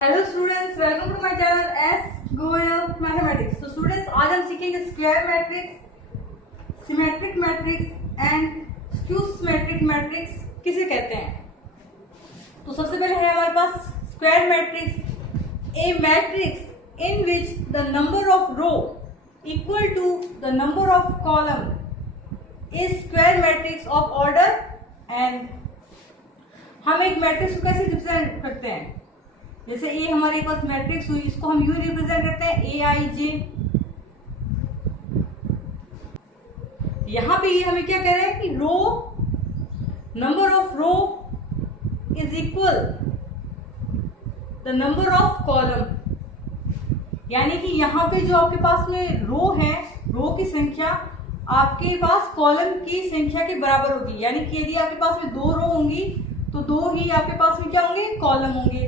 Hello students, welcome to my channel S Goyal mathematics. तो students, आज हम सीखेंगे square matrix, symmetric matrix and skew symmetric matrix किसे कहते हैं। तो सबसे पहले है हमारे पास square matrix, a matrix in which the number of row equal to the number of column is square matrix of order n. हम एक मैट्रिक्स को कैसे रिप्रेजेंट करते हैं, जैसे ये हमारे पास मैट्रिक्स हुई, इसको हम यूं रिप्रेजेंट करते हैं ए आई जे। यहां पे ये हमें क्या कह रहे हैं कि row number of row is equal the number of column, यानी कि यहां पे जो आपके पास में रो है, रो की संख्या आपके पास कॉलम की संख्या के बराबर होगी। यानी कि यदि आपके पास में दो रो होंगी तो दो ही आपके पास में क्या होंगे, कॉलम होंगे।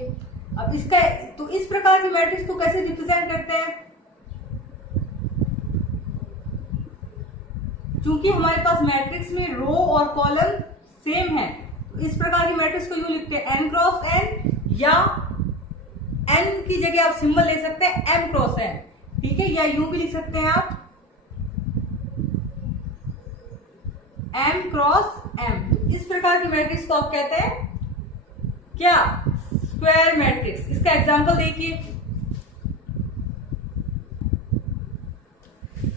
अब इसका तो इस प्रकार के मैट्रिक्स को कैसे रिप्रेजेंट करते हैं, चूंकि हमारे पास मैट्रिक्स में रो और कॉलम सेम है, तो इस प्रकार के मैट्रिक्स को यूं लिखते हैं एन क्रॉस एन, या एन की जगह आप सिंबल ले सकते हैं एम क्रॉस एन, ठीक है, या यूं भी लिख सकते हैं आप एम क्रॉस एम। इस प्रकार के मैट्रिक्स को आप कहते हैं क्या, स्क्वायर मैट्रिक्स। इसका एग्जांपल देखिए,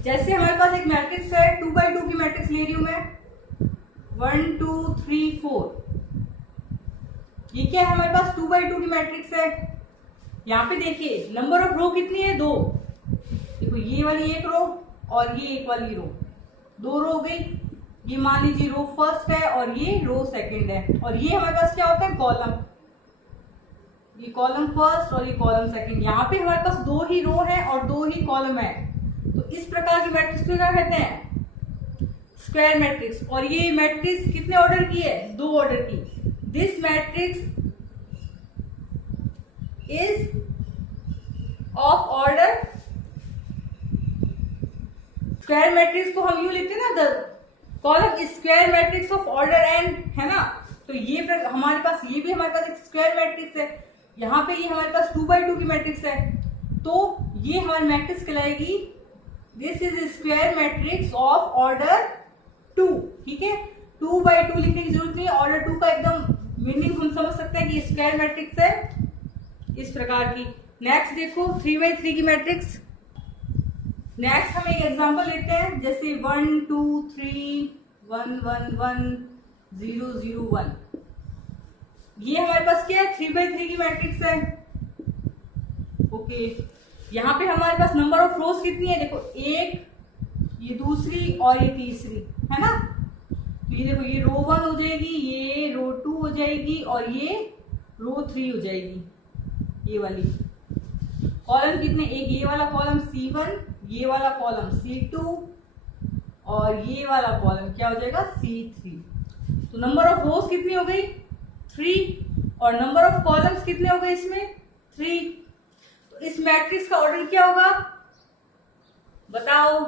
जैसे हमारे पास एक मैट्रिक्स है 2x2 की मैट्रिक्स ले रही हूं मैं, 1 2 3 4। ये क्या है, हमारे पास 2x2 की मैट्रिक्स है। यहां पे देखिए नंबर ऑफ रो कितनी है, दो। देखो ये वाली एक रो और ये एक वाली रो, दो रो हो गई। ये मान लीजिए रो फर्स्ट है और ये रो सेकंड है, और ये हमारे पास क्या होता है, कॉलम। ये कॉलम फर्स्ट और ये कॉलम सेकंड। यहाँ पे हमारे पास दो ही रो है और दो ही कॉलम है, तो इस प्रकार की मैट्रिक्स को क्या कहते हैं, स्क्वायर मैट्रिक्स। और ये मैट्रिक्स कितने ऑर्डर की है, दो ऑर्डर की। This matrix is of order, square matrix को हम यूं लिखते हैं ना, the column is square matrix of order N, है ना। तो ये हमारे पास, ये भी हमारे पास एक स्क्वायर मैट्रिक्स है। यहाँ पे ये हमारे पास 2x2 की मैट्रिक्स है, तो ये हमारी मैट्रिक्स कहलाएगी this is square matrix of order 2, ठीक है। 2x2 लिखने की जरूरत नहीं है, ऑर्डर 2 का एकदम मीनिंग हम समझ सकते हैं कि स्क्वायर मैट्रिक्स है इस प्रकार की। नेक्स्ट देखो 3x3 की मैट्रिक्स। नेक्स्ट हम एक एग्जांपल लेते हैं, जैसे 1 2 3 1 1 1 0 0 1। ये हमारे पास क्या है, 3x3 की मैट्रिक्स है। ओके, यहाँ पे हमारे पास नंबर ऑफ रोज कितनी है, देखो एक, ये दूसरी और ये तीसरी, है ना। तो ये देखो, ये रो 1 हो जाएगी, ये रो 2 हो जाएगी और ये रो 3 हो जाएगी। ये वाली कॉलम कितने, एक ये वाला कॉलम C1, ये वाला कॉलम C2 और ये वाला कॉलम क्या हो जाएगा, C3। तो नंबर ऑफ रोज कितनी हो गई, 3, और नंबर ऑफ कॉलम्स कितने हो गए इसमें, 3। तो इस मैट्रिक्स का ऑर्डर क्या होगा, बताओ।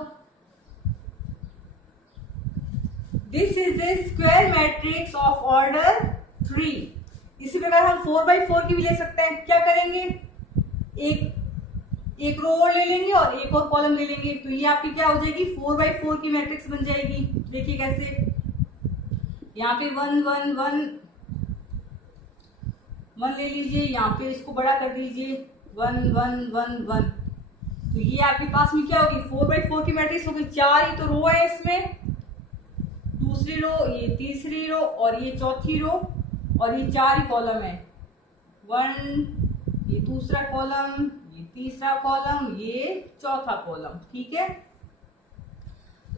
This is a square matrix of order 3। इसी प्रकार हम 4x4 की भी ले सकते हैं। क्या करेंगे, एक रो और ले लेंगे और एक और कॉलम ले लेंगे, तो ये आपकी क्या हो जाएगी, 4x4 की मैट्रिक्स बन जाएगी। देखिए कैसे, यहाँ पे 1 1 1 1 ले लीजिए, यहाँ पे इसको बड़ा कर दीजिए 1 1 1 1। तो ये आपके पास में क्या होगी, 4x4 की मैट्रिक्स होगी। 4 ही तो रो है इसमें, दूसरी रो, ये तीसरी रो और ये चौथी रो, और ये 4 ही कॉलम है। 1, ये दूसरा कॉलम, ये तीसरा कॉलम, ये चौथा कॉलम, ठीक है।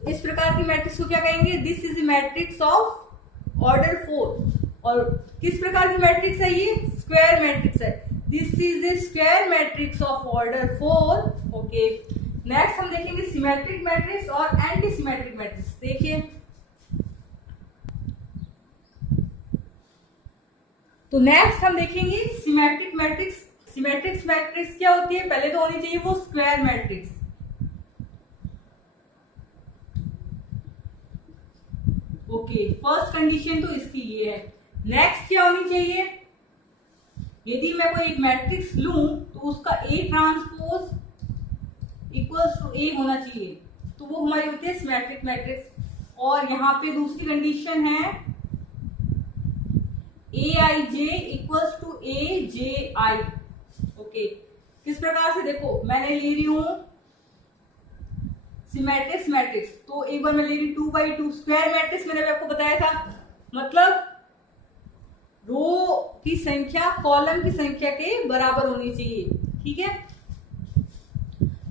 इस प्रकार की मैट्रिक्स को क्या कहेंगे, this is matrix of order 4। और किस प्रकार की मैट्रिक्स है, ये स्क्वायर मैट्रिक्स है। This is a square matrix of order 4। Okay, next हम देखेंगे सिमेट्रिक मैट्रिक्स और एंटी सिमेट्रिक मैट्रिक्स। देखिए, तो नेक्स्ट हम देखेंगे सिमेट्रिक मैट्रिक्स। सिमेट्रिक मैट्रिक्स क्या होती है, पहले तो होनी चाहिए वो square matrix. Okay, first condition तो इसकी ये है। नेक्स्ट क्या होनी चाहिए, यदि मैं कोई एक मैट्रिक्स लूं तो उसका ए ट्रांसपोज इक्वल्स टू ए होना चाहिए, तो वो हमारी होती है सिमेट्रिक मैट्रिक्स। और यहाँ पे दूसरी कंडीशन है a i j equals to a j i. Okay, किस प्रकार से, देखो मैंने ले रही हूं सिमेट्रिक्स मैट्रिक्स, तो एक बार मैं ले रही 2x2 स्क्वायर मैट्रिक्स, मैंने भी आपको बताया था, मतलब रो की संख्या कॉलम की संख्या के बराबर होनी चाहिए, ठीक है।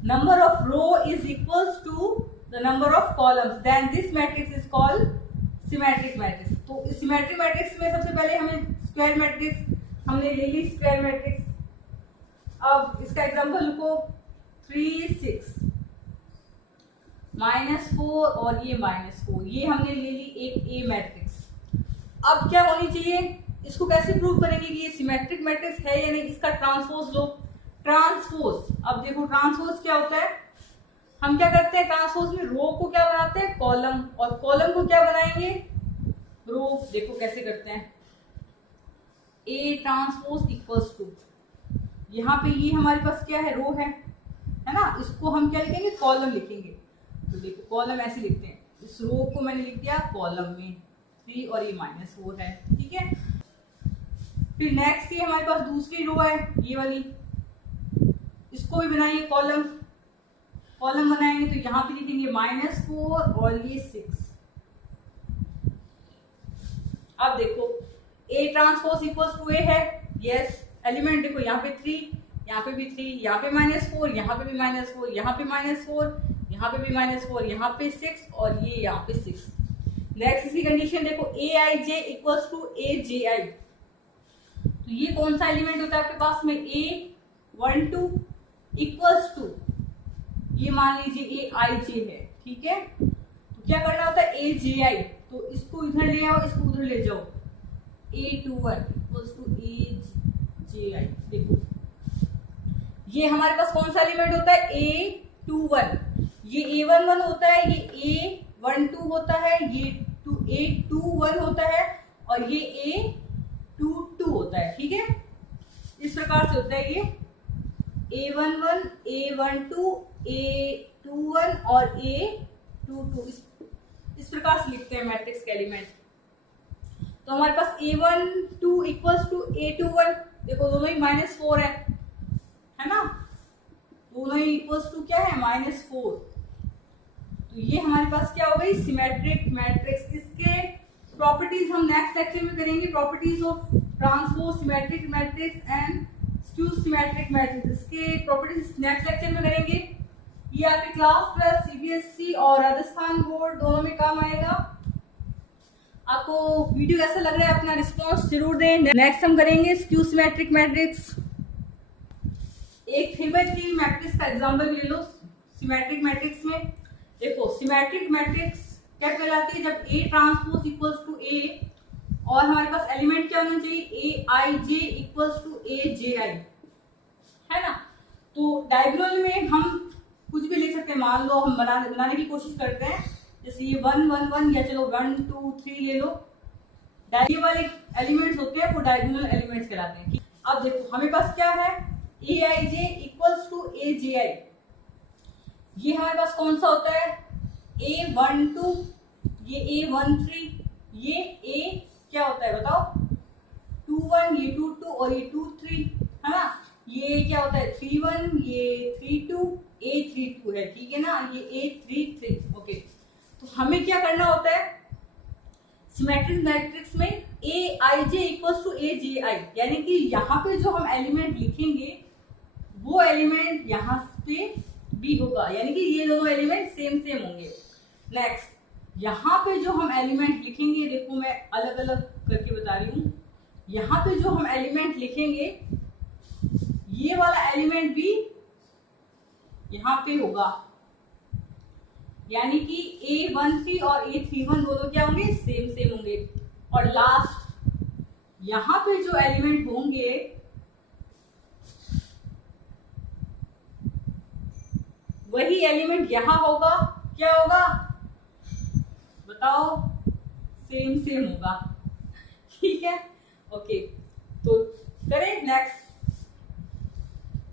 Number of row is equals to the number of columns, then this matrix is called symmetric matrix. तो इस सिमेट्रिक मैट्रिक्स में सबसे पहले हमें स्क्वायर मैट्रिक्स हमने ले ली स्क्वायर मैट्रिक्स। अब इसका एग्जांपल लिखो 3 6 -4 और ये -4, ये हमने ले ली एक ए मैट्रिक्स। अब क्या होनी चाहिए, इसको कैसे प्रूव करेंगे कि ये सिमेट्रिक मैट्रिक्स है या नहीं, इसका ट्रांसपोज लो। ट्रांसपोज, अब देखो ट्रांसपोज क्या होता है, हम क्या करते हैं ट्रांसपोज में रो को क्या बनाते हैं कॉलम, और कॉलम को क्या बनाएंगे रो। देखो कैसे करते हैं, ए ट्रांसपोज इक्वल्स टू, यहाँ पे ये हमारे पास क्या है रो है ना, इसको हम क्या लिखेंगे कॉलम लिखेंगे। तो देखो कॉलम ऐसे लिखते हैं, इस रो को मैंने लिख दिया कॉलम में 3 और ये -4 है, ठीक है। फिर नेक्स्ट ये हमारे पास दूसरी रो है ये वाली, इसको भी बनाएंगे कॉलम, कॉलम बनाएंगे तो यहाँ पे लिखेंगे -4 और ये 6। अब देखो ए ट्रांसपोज इक्वल्स टू ए है, यस, एलिमेंट देखो यहाँ पे 3, यहाँ पे भी 3, यहाँ पे -4, यहाँ पे भी -4, यहाँ पे -4, यहाँ पे भी -4, यहाँ पे 6 और ये यहाँ पे 6। नेक्स्ट इसकी कंडीशन देखो ए i j equals to a j आई, तो ये कौन सा एलिमेंट होता है आपके पास में A12 इक्वल्स टू, ये मान लीजिए ए आई जे है, ठीक है। तो क्या करना होता है ए जे आई, तो इसको इधर ले आओ, इसको उधर ले जाओ, A21 equals to a j आई। देखो ये हमारे पास कौन सा एलिमेंट होता है A21, ये A11 होता है, ये A12 होता है, ये A21 होता है और ये A22 होता है, ठीक है। इस प्रकार से होता है ये A11 A12 A21 और A22, इस प्रकार से लिखते हैं मैट्रिक्स के एलिमेंट। तो हमारे पास A12 इक्वल्स टू A21, देखो दोनों ही -4 है ना, दोनों ही इक्वल्स टू क्या है -4। तो ये हमारे पास क्या हो गई सिमेट्रिक मैट्रिक्स। इसके प्रॉपर्टीज हम नेक्स्ट लेक्चर में करेंगे, properties of transpose symmetric matrix and skew symmetric matrix, इसके प्रॉपर्टीज नेक्स्ट लेक्चर में करेंगे। ये आपके क्लास 12 सीबीएसई और राजस्थान बोर्ड दोनों में काम आएगा। आपको वीडियो कैसा लग रहा है अपना रिस्पॉन्स जरूर दें। नेक्स्ट हम करेंगे स्क्यू सिमेट्रिक मैट्रिक्स। एक फिबोनाची मैट्रिक्स का एग्जांपल ले लो सिमेट्रिक मैट्रिक्स में। देखो सिमेट्रिक मैट्रिक्स क्या कहलाती है, जब ए ट्रांसपोज इक्वल्स टू ए और हमारे पास एलिमेंट क्या होना चाहिए ए i j equals to a j आई, है ना। तो डायगोनल में हम कुछ भी लिख सकते हैं, मान लो हम बनाने की कोशिश करते हैं, जैसे ये 1 1 1 या चलो 1 2 3 ले लो, ये वाले एलिमेंट्स होते हैं वो डायगोनल एलिमेंट्स कहलाते हैं। अब देखो हमें पास क्या है a i j equals to a j आई, ये हमारे पास कौन सा होता है A12, ये A13, ये A क्या होता है बताओ 21, ये 22 और ये 23, है ना। ये क्या होता है 31, ये 32, A32 है, ठीक है ना, ये A33। ओके, तो हमें क्या करना होता है सिमेट्रिक मैट्रिक्स में a i j equals to a j आई, यानी कि यहाँ पे जो हम एलिमेंट लिखेंगे वो एलिमेंट यहाँ पे भी होगा, यानी कि ये दोनों एलिमेंट सेम सेम होंगे। नेक्स्ट यहाँ पे जो हम एलिमेंट लिखेंगे, देखो मैं अलग अलग करके बता रही हूँ, यहाँ पे जो हम एलिमेंट लिखेंगे ये वाला एलिमेंट भी यहाँ पे होगा, यानी कि A13 और A31 दोनों क्या होंगे सेम सेम होंगे। और लास्ट यहाँ पे जो एलिमेंट होंगे वही एलिमेंट यहाँ होगा, क्या होगा बताओ सेम सेम होगा, ठीक है। ओके, तो करें। नेक्स्ट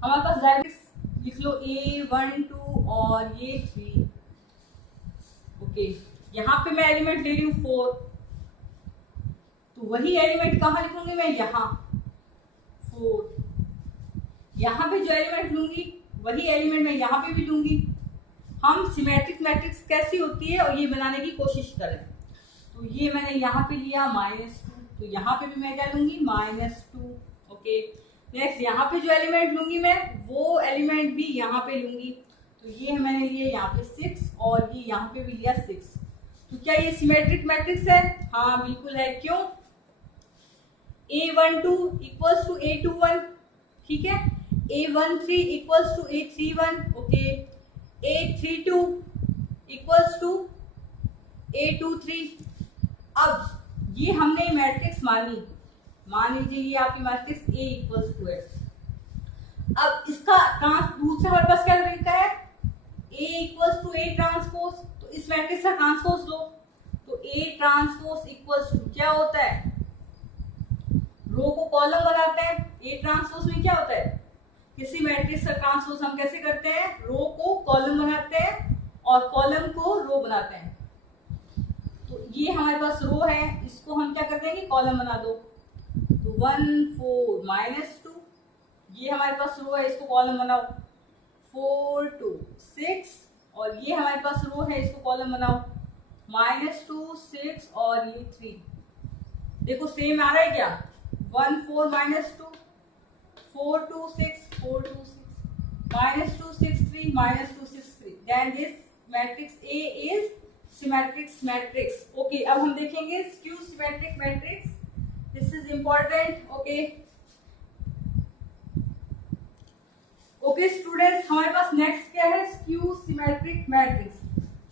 हमारे पास डायरेक्ट लिख लो A1 2 और ये 3। ओके, यहाँ पे मैं एलिमेंट ले रही हूँ 4, तो वही एलिमेंट कहाँ लिखूंगी मैं, यहाँ 4। यहाँ पे जो एलिमेंट लूंगी वही एलिमेंट मैं यहाँ पे भी लूंगी। हम सिमेट्रिक मैट्रिक्स कैसी होती है और ये बनाने की कोशिश करें। तो ये मैंने यहाँ पे लिया -2, तो यहाँ पे भी मैं क्या लूंगी -2। ओके, नेक्स्ट यहाँ पे जो एलिमेंट लूंगी मैं वो एलिमेंट भी यहाँ पे लूंगी। तो ये मैंने लिया यहाँ पे 6 और ये यहाँ पे भी लिया 6। तो क्या ये सिमेट्रिक मैट्रिक्स है? हाँ बिल्कुल है। क्यों? A12 इक्वल्स टू A21, ठीक है। A13 equals to A31, okay. A32 equals to A23। अब ये हमने मैट्रिक्स मान लीजिए ये आपकी मैट्रिक्स A इक्वल्स टू है। अब इसका दूसरा हमारे पास क्या तरीका है, A equals to A transpose. तो इस मैट्रिक्स का ट्रांसपोज लो, तो A ट्रांसपोज इक्वल्स टू क्या होता है, रो को कॉलम बनाते हैं। A ट्रांसपोज में क्या होता है, किसी मैट्रिक्स का ट्रांसपोज हम कैसे करते हैं, रो को कॉलम बनाते हैं और कॉलम को रो बनाते हैं। तो ये हमारे पास रो है, इसको हम क्या करते हैं कि कॉलम बना दो। तो 1 4 -2, ये हमारे पास रो है, इसको कॉलम बनाओ। 4 2 6 और ये हमारे पास रो है, इसको कॉलम बनाओ। -2 6 और ये 3। देखो सेम आ रहा है क्या, 1 4 -2 4 2 6 4 2 6 -2 6 3 -2 6 3। Then this matrix A is symmetric matrix. Okay, अब हम देखेंगे skew symmetric matrix. This is important. Okay. Okay students, हमारे पास नेक्स्ट क्या है, skew symmetric matrix.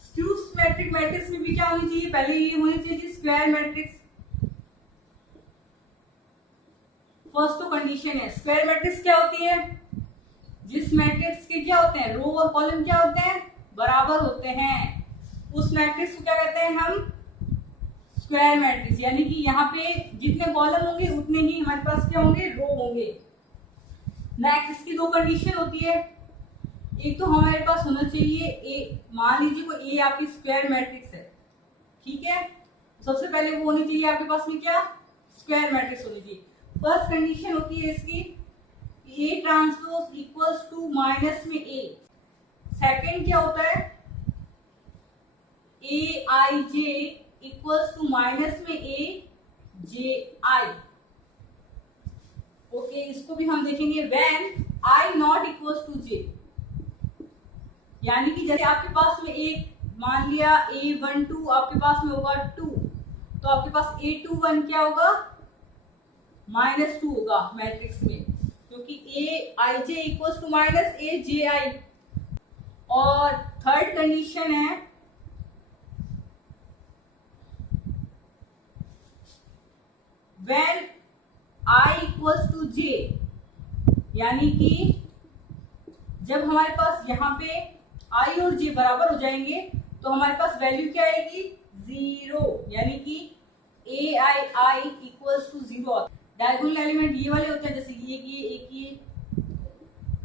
Skew symmetric matrix में भी क्या होनी चाहिए, पहले ये होनी चाहिए स्क्वायर मैट्रिक्स। फर्स्ट तो कंडीशन है, स्क्वायर मैट्रिक्स क्या होती है, जिस मैट्रिक्स के क्या होते हैं, रो और कॉलम क्या होते हैं, बराबर होते हैं, उस मैट्रिक्स को क्या कहते हैं हम, स्क्वायर मैट्रिक्स। यानी कि यहाँ पे जितने कॉलम होंगे उतने ही हमारे पास क्या होंगे, रो होंगे। नेक्स्ट इसकी दो कंडीशन होती है, एक तो हमारे पास होना चाहिए ए, मान लीजिए कोई ए आपकी स्क्वायर मैट्रिक्स है, ठीक है। सबसे पहले वो होनी चाहिए आपके पास में क्या, स्क्वायर मैट्रिक्स होनी चाहिए। फर्स्ट कंडीशन होती है इसकी a transpose equals to minus में ए। सेकेंड क्या होता है, a i j equals to minus में ए जे आई। ओके, इसको भी हम देखेंगे when i not equals to j. यानी कि जैसे आपके पास में एक, मान लिया A12 आपके पास में होगा 2, तो आपके पास A21 क्या होगा, -2 होगा मैट्रिक्स में, क्योंकि ए i j equals to minus A j आई। और थर्ड कंडीशन है when I equals to j, यानी कि जब हमारे पास यहाँ पे आई और जे बराबर हो जाएंगे तो हमारे पास वैल्यू क्या आएगी, 0, यानी कि ए i i equals to 0। Diagonal element ये वाले होते हैं, जैसे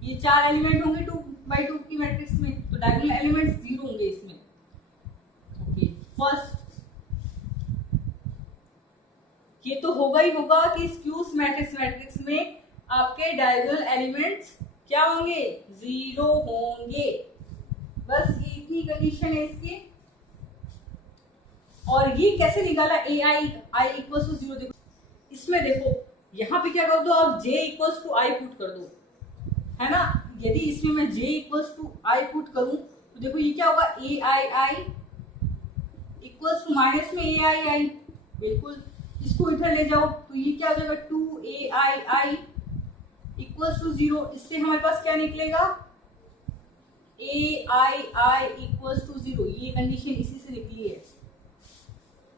ये 4 एलिमेंट होंगे 2x2 की मैट्रिक्स में, तो डायगोनल एलिमेंट्स 0 होंगे इसमें। ओके, फर्स्ट ये तो होगा ही होगा कि स्क्यू मैट्रिक्स में आपके डायगोनल एलिमेंट्स क्या होंगे, 0 होंगे। बस इतनी कंडीशन है इसकी। और ये कैसे निकाला, ए आई आई इक्वल टू 0। देखो इसमें, देखो यहाँ पे क्या कर दो आप, j equals to i put कर दो, है ना। यदि इसमें मैं j equals to i put करूं तो देखो ये क्या होगा, a i i equals to minus में ए आई आई। बिल्कुल, इसको इधर ले जाओ तो ये क्या हो जाएगा, 2 ए आई आई इक्वल्स टू 0। इससे हमारे पास क्या निकलेगा, ए आई आई इक्वल्स टू 0। ये कंडीशन इसी से निकली है।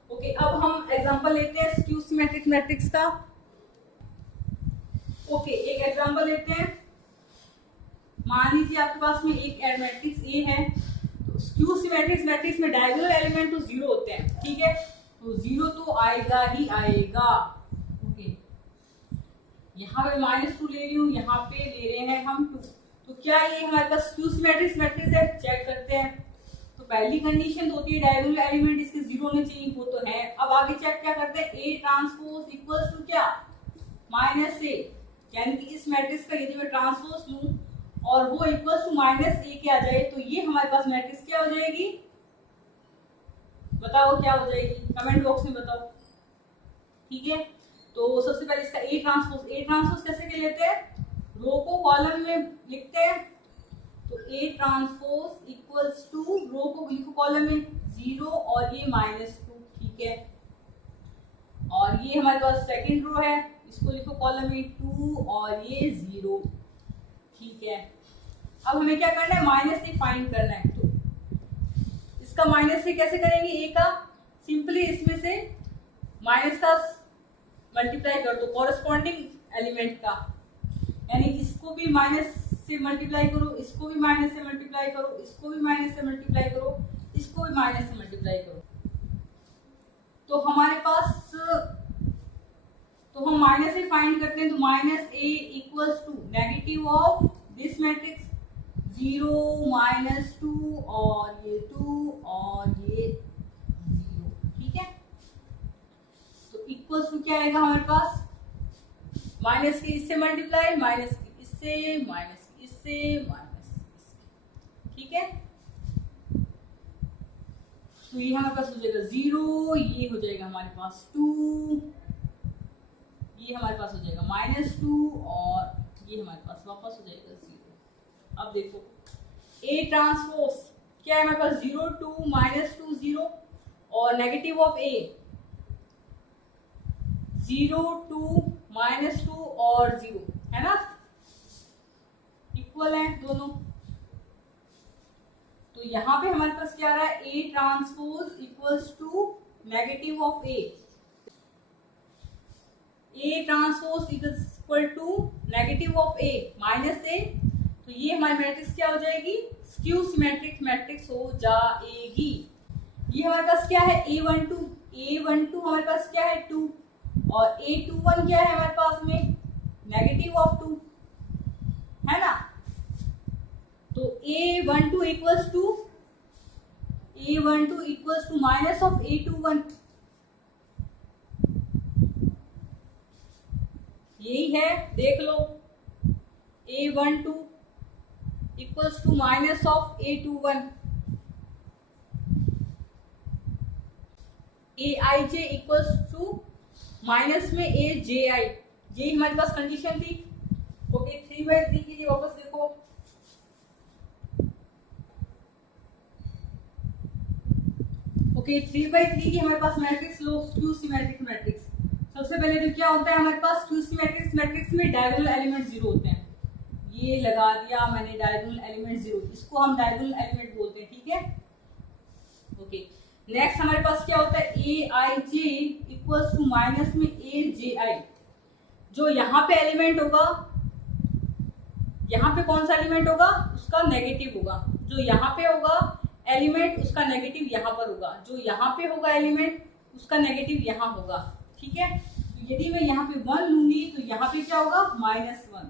ओके, अब हम एग्जांपल लेते हैं स्क्यू सिमेट्रिक मैट्रिक्स का। ओके, एक एग्जांपल लेते हैं। मान लीजिए आपके पास में एक मैट्रिक्स ए है, तो स्क्यू सिमेट्रिक मैट्रिक्स में डायगोनल एलिमेंट तो 0 होते हैं, ठीक है। तो 0 तो आएगा ही आएगा। ओके, यहाँ पे -2 ले रही हूँ, यहाँ पे ले रहे हैं हम 2। तो क्या ये हमारे पास स्क्यू सिमेट्रिक मैट्रिक्स है? चेक करते हैं। तो पहली कंडीशन तो होती है डायगोनल एलिमेंट इसके 0 होने चाहिए, वो तो है। अब आगे चेक क्या करते हैं, A ट्रांसपोज इक्वल्स टू क्या, -A, यानी कि इस मैट्रिक्स का यदि मैं ट्रांसपोज लूं और वो इक्वल्स टू -A के आ जाए, तो ये हमारे पास मैट्रिक्स क्या हो जाएगी? बताओ क्या हो जाएगी, कमेंट बॉक्स में बताओ। ठीक है, तो सबसे पहले इसका ए ट्रांसपोज कैसे कर लेते हैं, रो को कॉलम में लिखते हैं। तो ए ट्रांसपोज इक्वल्स टू, रो को लिखो कॉलम में 0 और ये -2। ठीक है, और ये हमारे पास सेकंड रो है, इसको लिखो कॉलम में 2 और ये 0। ठीक है, अब हमें क्या करना है, -A फाइंड करना है। तो इसका -A कैसे करेंगे, ए का सिंपली इसमें से माइनस का मल्टीप्लाई कर दो कॉरेस्पॉन्डिंग एलिमेंट का, यानी इसको भी माइनस से मल्टीप्लाई करो, इसको भी माइनस से मल्टीप्लाई करो, इसको भी माइनस से मल्टीप्लाई करो, इसको भी माइनस से मल्टीप्लाई करो। तो हमारे पास, तो हम -A फाइंड करते हैं। तो -A equals to negative of this matrix 0 -2 और ये 2 और ये 0। ठीक है, तो इक्वल्स टू क्या आएगा हमारे पास, माइनस के इससे मल्टीप्लाई, माइनस के इससे, माइनस के इससे, माइनस इसके। ठीक है, तो ये हमारे पास हो जाएगा 0, ये हो जाएगा हमारे पास 2, ये हमारे पास हो जाएगा -2 और ये हमारे पास वापस हो जाएगा 0। अब देखो A ट्रांसपोज क्या है हमारे पास, 0 2 -2 0 और नेगेटिव ऑफ A 0 2 -2 और 0, है ना, इक्वल है दोनों। तो यहाँ पे हमारे पास क्या आ रहा है, A transpose equals to negative of A, A transpose equal to negative of A -A। तो ये हमारी मैट्रिक्स क्या हो जाएगी, स्क्यू सिमेट्रिक मैट्रिक्स हो जाएगी। ये हमारे पास क्या है, A12 हमारे पास क्या है 2 और A21 क्या है हमारे पास में नेगेटिव ऑफ 2, है ना। तो A12 equals to minus of A21, यही है, देख लो। A12 equals to minus of A21, Aij equals to minus में Aji, यही हमारे पास कंडीशन थी। ओके, 3/3 के लिए वापस देखो। ओके, 3/3 की हमारे पास मैट्रिक्स लो, स्क्यू सिमेट्रिक मैट्रिक्स। सबसे पहले तो क्या होता है हमारे पास, स्क्यू सिमेट्रिक मैट्रिक्स में डायगोनल एलिमेंट 0 होते हैं। ये लगा दिया मैंने डायगोनल एलिमेंट 0, इसको हम डायगोनल एलिमेंट बोलते हैं। ठीक है, ओके। नेक्स्ट हमारे पास क्या होता है, Aij इक्वल्स टू माइनस में Aji। जो यहाँ पे एलिमेंट होगा, यहाँ पे कौन सा एलिमेंट होगा, उसका नेगेटिव होगा। जो यहाँ पे होगा एलिमेंट, उसका नेगेटिव यहाँ पर होगा। जो यहाँ पे होगा एलिमेंट, उसका नेगेटिव यहाँ होगा। ठीक है, तो यदि मैं यहाँ पे 1 लूंगी तो यहाँ पे क्या होगा, -1।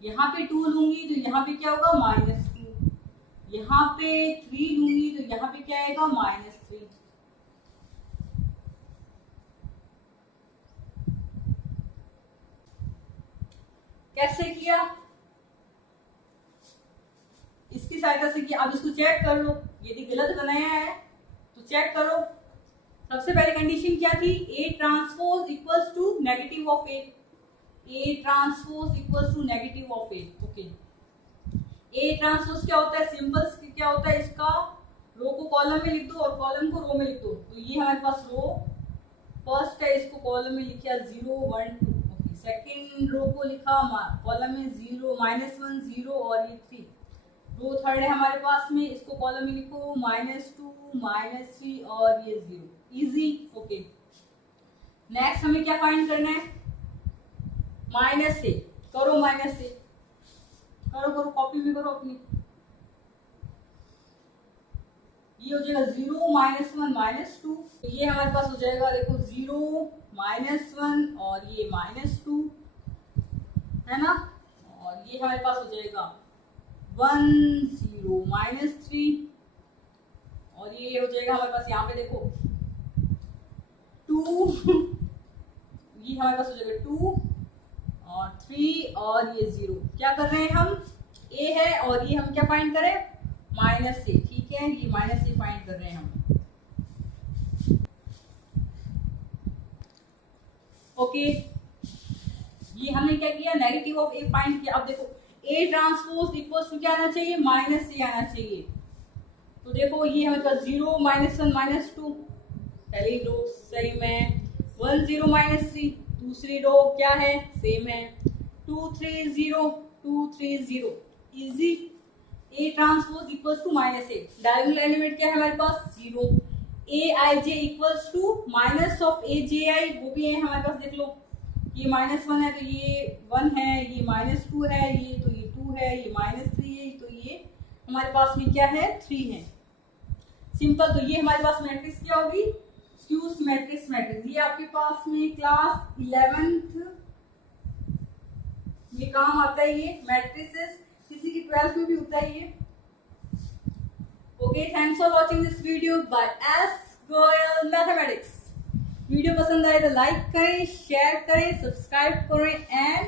यहाँ पे 2 लूंगी तो यहाँ पे क्या होगा, -2। यहाँ पे 3 लूंगी तो यहाँ पे क्या आएगा, -3। कैसे किया, इसकी सहायता से किया। अब इसको चेक कर लो, यदि गलत बनाया है तो चेक करो। सबसे पहले कंडीशन क्या थी, A transpose equals to negative of A transpose equals to negative of A। Okay, A transpose क्या होता है, सिंपल क्या होता है, इसका रो को कॉलम में लिख दो और कॉलम को रो में लिख दो। तो ये हमारे पास रो फर्स्ट है, इसको कॉलम में लिखा 0 1 2। ओके, सेकंड रो को लिखा कॉलम में 0 -1 0 और ये 3। रो थर्ड है हमारे पास में, इसको कॉलम में लिखो -2 -3 और ये 0। इजी। ओके, नेक्स्ट हमें क्या फाइंड करना है, -A करो, -A करो, कॉपी में करो अपनी। ये हो जाएगा 0 -1 -2। तो ये हमारे पास हो जाएगा, देखो 0 -1 और ये -2 है ना, और ये हमारे पास हो जाएगा 1 0 -3, और ये हो जाएगा हमारे पास यहाँ पे देखो 2 ये हमारे पास हो जाएगा 2 और 3 और ये 0। क्या कर रहे हैं हम, a है और ये हम क्या फाइंड करें, -a, ठीक है, ये -a फाइंड कर रहे हैं हम। ओके, ये हमने क्या किया, नेगेटिव ऑफ a फाइंड किया। अब देखो a ट्रांसपोज इक्वल्स टू क्या आना चाहिए, -a आना चाहिए। तो देखो ये हमारे पास 0 -1 -2 पहली रो सेम है, 1 0 -3 दूसरी रो क्या है, सेम है, 2 3 0 2 3 0, easy. a transpose equals to -a, diagonal element क्या है हमारे पास, 0। aij equals to minus of aji, वो भी है हमारे पास, देख लो ये -1 है तो ये 1 है, ये -2 है, ये तो ये 2 है, ये -3 है तो ये हमारे पास में क्या है, 3 है। सिंपल। तो ये हमारे पास मैट्रिक्स क्या होगी, स्क्यू मैट्रिक्स। ये आपके पास में क्लास 11th में काम आता है ये मैट्रिसेस, किसी की 12th में भी होता है ये। Okay, thanks for watching this video by S Goyal mathematics. Video पसंद आए तो लाइक करें, शेयर करें, सब्सक्राइब करें एंड